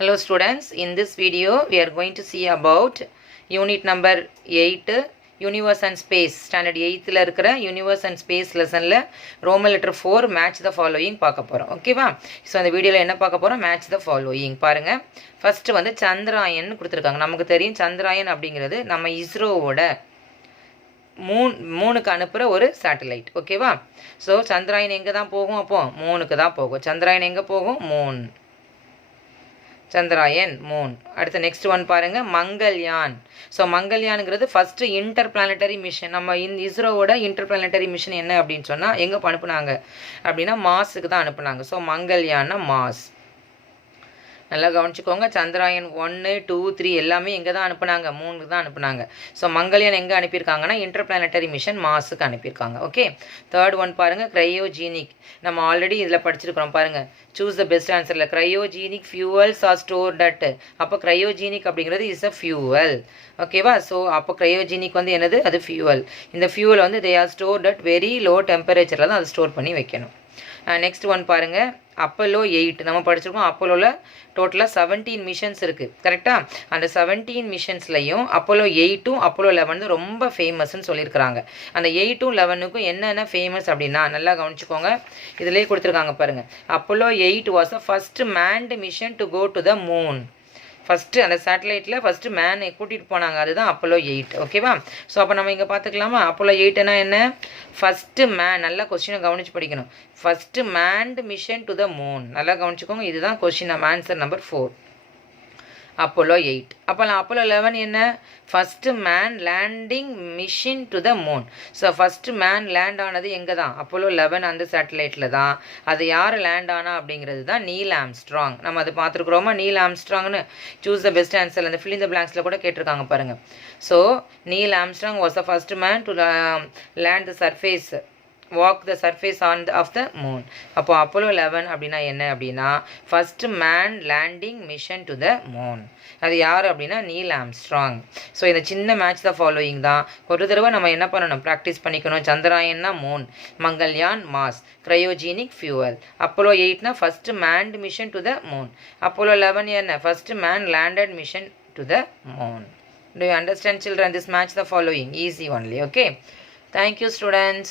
Hello students, in this video we are going to see about unit number 8 universe and space standard 8th la irukra universe and space lesson la roman letter 4 match the following paaka porom. Okay va? So அந்த வீடியோல என்ன பார்க்க போறோம்? match the following பாருங்க. first வந்து சந்திராயன் கொடுத்திருக்காங்க. நமக்கு தெரியும் சந்திராயன் அப்படிங்கிறது நம்ம இஸ்ரோவோட மூணுக்கு அனுப்புகிற ஒரு சேட்டலைட். ஓகேவா? ஸோ சந்திராயன் எங்கே தான் போகும்? அப்போ மூணுக்கு தான் போகும். சந்திராயன் எங்கே போகும்? மூன். சந்திராயன் மூன். அடுத்து நெக்ஸ்ட் ஒன் பாருங்க, மங்கள்யான். ஸோ மங்கள்யானுங்கிறது ஃபர்ஸ்ட் இன்டர் பிளானட்டரி மிஷன். நம்ம இஸ்ரோவோட இன்டர் பிளானட்டரி மிஷன் என்ன அப்படின்னு சொன்னால் எங்கே அனுப்புனாங்க அப்படின்னா மாஸுக்கு தான் அனுப்புனாங்க. ஸோ மங்கள்யான்னா மாஸ். நல்லா கவனிச்சுக்கோங்க. சந்திராயன் 1, 2, 3 எல்லாமே எங்கே தான் அனுப்புனாங்க? மூணுக்கு தான் அனுப்புனாங்க. ஸோ மங்கள்யான் எங்கே அனுப்பியிருக்காங்கன்னா இன்டர் பிளானட்டரி மிஷன் மாஸுக்கு அனுப்பியிருக்காங்க. ஓகே, தேர்ட் ஒன் பாருங்கள், கிரையோஜீனிக். நம்ம ஆல்ரெடி இதில் படிச்சிருக்கிறோம் பாருங்கள். சூஸ் த பெஸ்ட் ஆன்சரில் cryogenic fuels are stored at. அப்போ கிரையோஜீனிக் அப்படிங்கிறது இஸ் அ ஃபியூவல். ஓகேவா? ஸோ அப்போ கிரையோஜீனிக் வந்து என்னது? அது ஃபியூவல். இந்த ஃபியூவல் வந்து they are stored at very low டெம்பரேச்சரில் தான் அதை ஸ்டோர் பண்ணி வைக்கணும். நெக்ஸ்ட் ஒன் பாருங்கள், அப்போலோ 8 நம்ம படிச்சிருக்கோம். அப்போலோவில் டோட்டலாக 17 மிஷன்ஸ் இருக்குது. கரெக்டாக? அந்த 17 மிஷன்ஸ்லையும் அப்போலோ 8ம் அப்போலோ 11 ரொம்ப ஃபேமஸ்ன்னு சொல்லியிருக்கிறாங்க. அந்த 8ம் 11க்கும் என்னென்ன ஃபேமஸ் அப்படின்னா நல்லா கவனிச்சுக்கோங்க. இதிலே கொடுத்துருக்காங்க பாருங்கள். Apollo 8 was a first manned mission to go to the moon. First அந்த சேட்டலைட்டில் ஃபஸ்ட்டு மேனை கூட்டிகிட்டு போனாங்க. அதுதான் அப்போலோ 8. ஓகேவா? ஸோ அப்போ நம்ம இங்கே பார்த்துக்கலாமா? அப்போலோ 8னா என்ன? First man. நல்லா கொஸ்டினை கவனித்து படிக்கணும். First manned mission to the Moon. நல்லா கவனிச்சுக்கோங்க. இதுதான் கொஸ்டின். நம்ம ஆன்சர் நம்பர் 4. அப்போலோ 8. அப்போலோ 11 என்ன? First man landing machine to the Moon. So first man land ஆனது எங்கே தான்? அப்போலோ 11 அந்த சேட்டலைட்டில் தான். அது யார் லேண்ட் ஆனா அப்படிங்கிறது தான் நீல் ஆம்ஸ்ட்ராங். நம்ம அது பார்த்துருக்குறோமா? நீல் ஆம்ஸ்ட்ராங்னு சூஸ் த பெஸ்ட் ஆன்சர் அந்த ஃபில் இன் த பிளாங்க்ஸில் கூட கேட்டிருக்காங்க பாருங்கள். So Neil Armstrong was the first man to land the surface, walk the surface on of the moon. அப்போ அப்போலோ 11 அப்படின்னா என்ன அப்படின்னா first man landing mission to the moon. அது யார் அப்படின்னா நீல் ஆம்ஸ்ட்ராங். ஸோ இந்த சின்ன மேட்ச் த ஃபாலோயிங் தான் ஒரு தடவை நம்ம என்ன பண்ணணும்? ப்ராக்டிஸ் பண்ணிக்கணும். சந்திராயன்னா moon, Mangalyaan Mars, cryogenic fuel. Apollo 8னா first manned mission to the moon. Apollo 11 என்ன? First man landed mission to the moon. Do you understand children? This match the following. Easy only. Okay. Thank you students.